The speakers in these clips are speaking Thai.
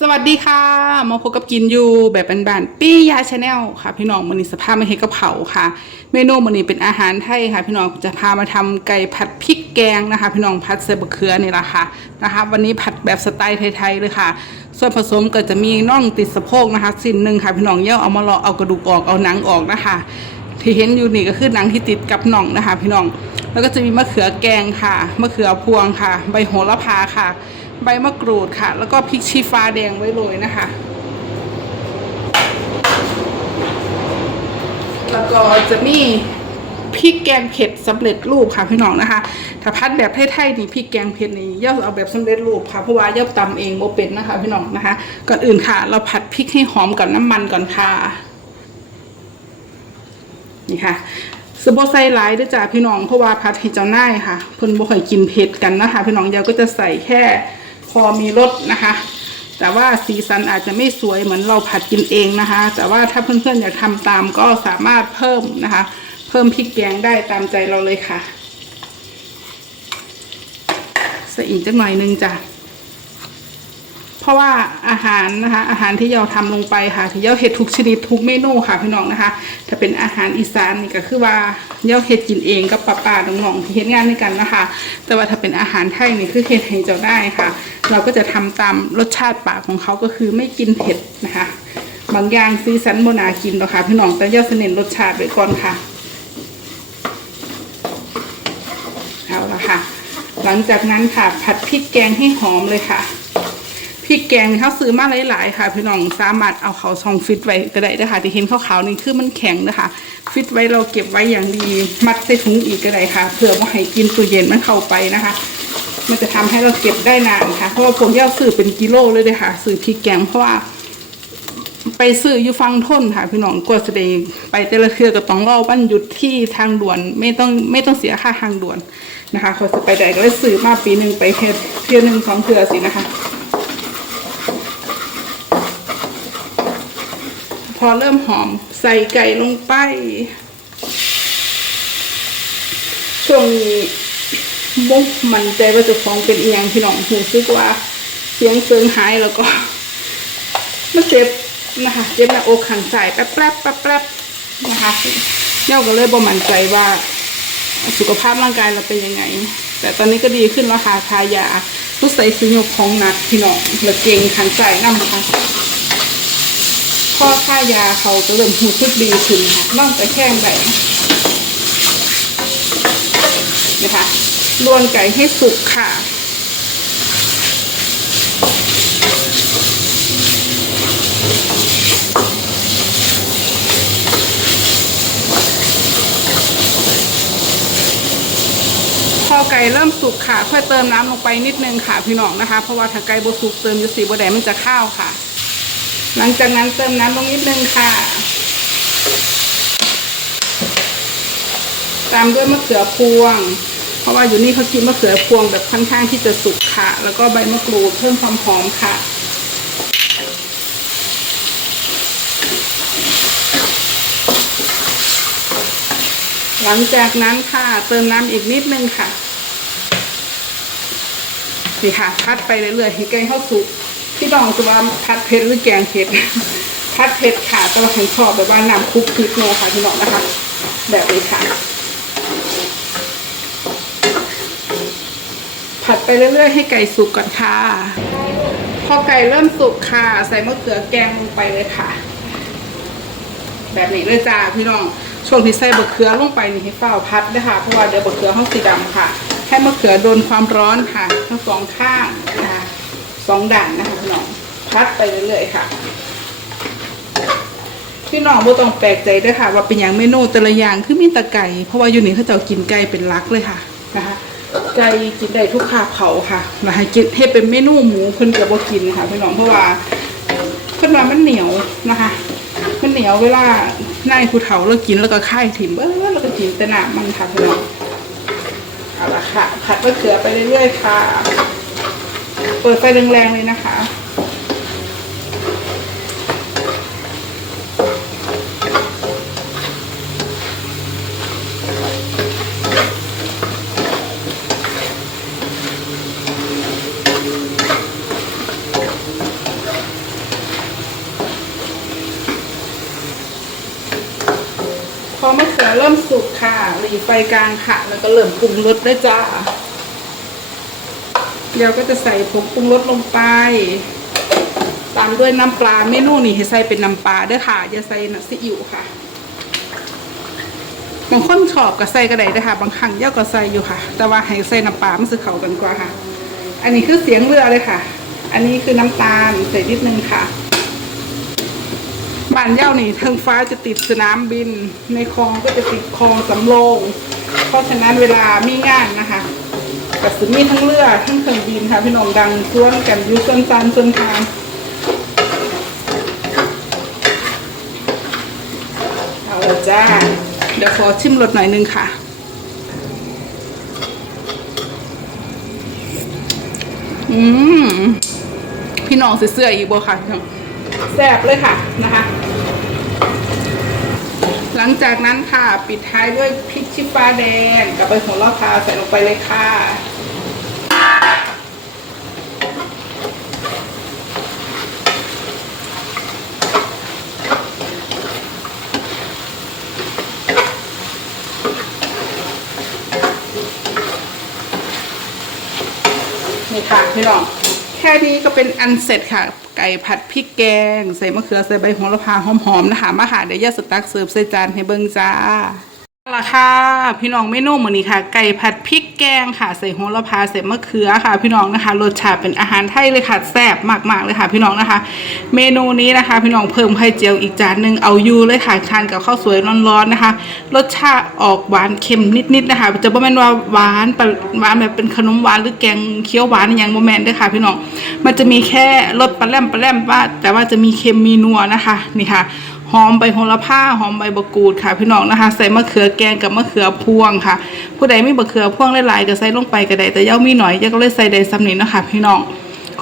สวัสดีค่ะ มาพบกับกินอยู่แบบบานๆปี้ยาชาแนลค่ะ พี่น้องมันนี้สภาพไม่เห็นกะเพราค่ะ เมนูมันนี้เป็นอาหารไทยค่ะ พี่น้องจะพามาทำไก่ผัดพริกแกงนะคะ พี่น้องผัดใส่บะเขือนี่แหละค่ะนะคะ วันนี้ผัดแบบสไตล์ไทยๆเลยค่ะ ส่วนผสมก็จะมีน่องติดสะโพกนะคะสิ้นหนึ่งค่ะ พี่น้องเย่าเอามาเลาะเอากระดูกออกเอาหนังออกนะคะ ที่เห็นอยู่นี่ก็คือหนังที่ติดกับน่องนะคะ พี่น้องแล้วก็จะมีมะเขือแกงค่ะมะเขือพวงค่ะ ใบโหระพาค่ะ ใบมะกรูดค่ะ แล้วก็พริกชี้ฟ้าแดงไว้โรยนะคะ แล้วก็จะมีพริกแกงเผ็ดสำเร็จรูปค่ะพี่น้องนะคะ ถ้าพัดแบบไทยๆนี่พริกแกงเผ็ดนี่ย่าเอาแบบสำเร็จรูปค่ะเพราะว่าย่าตำเองโมเป็นนะคะพี่น้องนะคะ ก่อนอื่นค่ะ เราผัดพริกให้หอมกับน้ำมันก่อนค่ะ นี่ค่ะสโบไซไลท์ด้วยจ้าพี่น้องเพราะว่าพัดให้เจ้าหน้ายค่ะเพิ่นบ่ค่อยกินเผ็ดกันนะคะพี่น้องเดียวก็จะใส่แค่ พอมีรสนะคะ แต่ว่าสีสันอาจจะไม่สวยเหมือนเราผัดกินเองนะคะ แต่ว่าถ้าเพื่อนๆอยากทำตามก็สามารถเพิ่มนะคะ เพิ่มพริกแกงได้ตามใจเราเลยค่ะใส่อีกจักหน่อยนึงจ้ะ ราะว่าอาหารนะคะอาหารที่เราทำลงไปค่ะที่เราเห็ดทุกชนิดทุกเมนูค่ะพี่น้องนะคะ ถ้าเป็นอาหารอีสานนี่ก็คือว่าเราเห็ดกินเองกับป้าป้าๆน้องๆที่เฮ็ดงานด้วยกันนะคะ แต่ว่าถ้าเป็นอาหารไทยนี่คือเฮ็ดให้เจ้าได้ค่ะ เราก็จะทำตามรสชาติปากของเขาก็คือไม่กินเผ็ดนะคะ บางอย่างซีซันโมนากินหรอกค่ะพี่น้องแต่ย่าเสน่ห์รสชาติไว้ก่อนค่ะเอาละค่ะ หลังจากนั้นค่ะผัดพริกแกงให้หอมเลยค่ะ พริกแกงนี่เขาซื้อมาหลายๆค่ะ พี่น้องสามารถเอาเขาซองฟิตไว้ก็ได้นะคะที่เห็นขาวๆนี่คือมันแข็งนะคะฟิตไว้เราเก็บไว้อย่างดี มัดใส่ถุงอีกก็ได้ค่ะเผื่อว่าให้กินตู้เย็นมันเข้าไปนะคะ มันจะทำให้เราเก็บได้นานค่ะเพราะว่าผมย่าซื้อเป็นกิโลเลยเลยค่ะซื้อพริกแกงเพราะว่า ไปซื้ออยู่ฟังทนค่ะ พี่น้องกว่าแสดงไปแต่ละเทือก็ต้องรอวันหยุดที่ทางด่วนไม่ต้องไม่ต้องเสียค่าทางด่วนนะคะเขาจะไปได้ก็เลยซื้อมาปีหนึ่งไปเฮ็ดเทือหนึ่งสองเทือสินะคะ อเริ่มหอมใส่ไก่ลงไป ช่วงนี้บุกมันใจว่าจะฟ้าของเป็นอีหยังพี่น้องหูซึกว่าเสียงเฟืองหายแล้วก็มันเจ็บนะคะเจ็บหน้าอกข้างซ้ายแป๊บแป๊บแป๊บแป๊บนะคะเย่าก็เลยบ่มั่นใจว่าสุขภาพร่างกายเราเป็นยังไง แต่ตอนนี้ก็ดีขึ้นแล้วค่ะทายาทุกใส่สิยกของหนักพี่น้องแล้วเก่งขันใจน้ำนะคะ พอค่ายาเขาก็เริ่มหูทึกดีขึ้นค่ะนอกจากแข้งไก่นะคะลวนไก่ให้สุกค่ะพอไก่เริ่มสุกค่ะ ค่อยเติมน้ำลงไปนิดนึงค่ะพี่น้องนะคะ เพราะว่าถ้าไก่บสุกเติมยูสีบแดงมันจะข้าวค่ะ หลังจากนั้นเติมน้ำลงนิดนึงค่ะ ตามด้วยมะเขือพวง เพราะว่าอยู่นี่เขากินมะเขือพวงแบบค่อนข้างที่จะสุกค่ะ แล้วก็ใบมะกรูดเพิ่มความหอมค่ะหลังจากนั้นค่ะ เติมน้ำอีกนิดนึงค่ะนี่ค่ะพัดไปเรื่อยๆให้ไก่เข้าสุก พี่น้องจะว่าพัดเผ็ดหรือแกงเผ็ดพัดเผ็ดค่ะแต่ว่าฉันชอบแบบว่าน้ำคลุกพริกโนค่ะพี่น้องนะคะ แบบนี้ค่ะ ผัดไปเรื่อยๆให้ไก่สุกก่อนค่ะ พอไก่เริ่มสุกค่ะ ใส่มะเขือแกงลงไปเลยค่ะ แบบนี้เลยจ้าพี่น้องช่วงที่ใส่บะเขือลงไปนี่ให้เฝ้าพัดนะคะเพราะว่าเดี๋ยวบะเขือห้องสีดำค่ะ ให้มะเขือโดนความร้อนค่ะ ทั้งสองข้างนะคะ สองด่านนะคะพี่น้องพัดไปเรื่อยๆค่ะ พี่น้องบ่ต้องแปลกใจด้วยค่ะ ว่าเป็นอย่างเมนูแต่ละอย่างคือมีตะไก่เพราะว่าอยู่นี่เขาจะกินไก่เป็นลักเลยค่ะนะคะไก่กินได้ทุกคาเขาค่ะนะคะกินให้เป็นเมนูหมูเพิ่นก็บ่กินค่ะพี่น้องเพราะว่าเพิ่นว่ามันเหนียวนะคะมันเหนียวเวลานายผู้เฒ่าเรากินแล้วก็ค่ายถิ่มเออแล้วก็กินแต่หน้ำมันค่ะพี่น้องเอาละค่ะผัดมะเขือไปเรื่อยๆค่ะ เปิดไฟแรงๆเลยนะคะ พอมะเขือเริ่มสุกค่ะหรีไฟกลางค่ะ แล้วก็เริ่มปรุงรสได้จ้า เดี๋ยวก็จะใส่ผงปรุงรสลงไป ตามด้วยน้ำปลาเมนูนี้ให้ใส่เป็นน้ำปลาด้วยค่ะอย่าใส่น้ำซีอิ๊วค่ะบางคนชอบก็ใส่ก็ได้ค่ะบางครั้งเย่าก็ใส่อยู่ค่ะ แต่ว่าให้ใส่น้ำปลามันจะเข้ากันกว่าค่ะ อันนี้คือเสียงเรือเลยค่ะ อันนี้คือน้ำตาลใส่นิดนึงค่ะบ้านเย่านี่ทิงฟ้าจะติดสนามบิน ในคลองก็จะติดคลองสำโรง เพราะฉะนั้นเวลามีงานนะคะ กับสมีทั้งเรือทั้งเครื่องบินค่ะพี่น้องดังส่วนกันอยุ่ส่วนซันส่วนทางเอาละจ้า เดี๋ยวขอชิมรสหน่อยนึงค่ะ อืม พี่น้องสิเสื้ออีกบ่ค่ะพี่น้องแซ่บเลยค่ะนะคะ หลังจากนั้นค่ะ ปิดท้ายด้วยพริกชี้ฟ้าแดงกับใบโหระพาใส่ลงไปเลยค่ะ นี่ค่ะพี่น้องแค่นี้ก็เป็นอันเสร็จค่ะ ไก่ผัดพริกแกง ใส่มะเขือใส่ใบโหระพาหอมๆนะคะมาหาเดี๋ยวย่าสตักเสิร์ฟใส่จานให้เบิ่งจ้า ละค่ะพี่น้องเมนูมื้อนี้ค่ะ ไก่ผัดพริกแกงค่ะ ใส่โหระพาใส่มะเขือค่ะ พี่น้องนะคะรสชาติเป็นอาหารไทยเลยค่ะแซ่บมากๆเลยค่ะ พี่น้องนะคะ เมนูนี้นะคะ พี่น้องเพิ่มไข่เจียวอีกจานหนึ่งเอาอยู่เลยค่ะทานกับข้าวสวยร้อนๆนะคะ รสชาติออกหวานเค็มนิดๆนะคะจะบ่แม่นว่าหวานปหวานแบบเป็นขนมหวานหรือแกงเคี้ยวหวานอย่างบ่แม่นด้อค่ะ พี่น้องมันจะมีแค่รสปลาแรมปลาแรมว่าแต่ว่าจะมีเค็มมีนัวนะคะนี่ค่ะ อมใบโหระพาหอมใบมะกูดค่ะ พี่น้องนะคะ ใส่มะเขือแกงกับมะเขือพวงค่ะ ผู้ใดไม่มะเขือพวงหลายๆก็ใส่ลงไปก็ได้แต่เย่ามีหน่อยเย่าก็เลยใส่ได้ซ้ำนี้นะคะพี่น้อง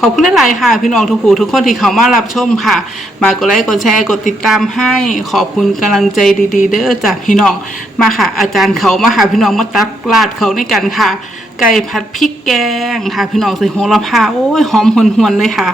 ขอบคุณหลายๆค่ะ พี่น้องทุกผู้ทุกคนที่เขามารับชมค่ะ มากดไลค์กดแชร์กดติดตามให้ ขอบคุณกำลังใจดีๆ เด้อจากพี่น้องมาค่ะ อาจารย์เขามาค่ะพี่น้องมาตักลาดเขาในกันค่ะ ไก่ผัดพริกแกงค่ะ พี่น้องใส่โหระพาโอ้ยหอมหวนๆเลยค่ะ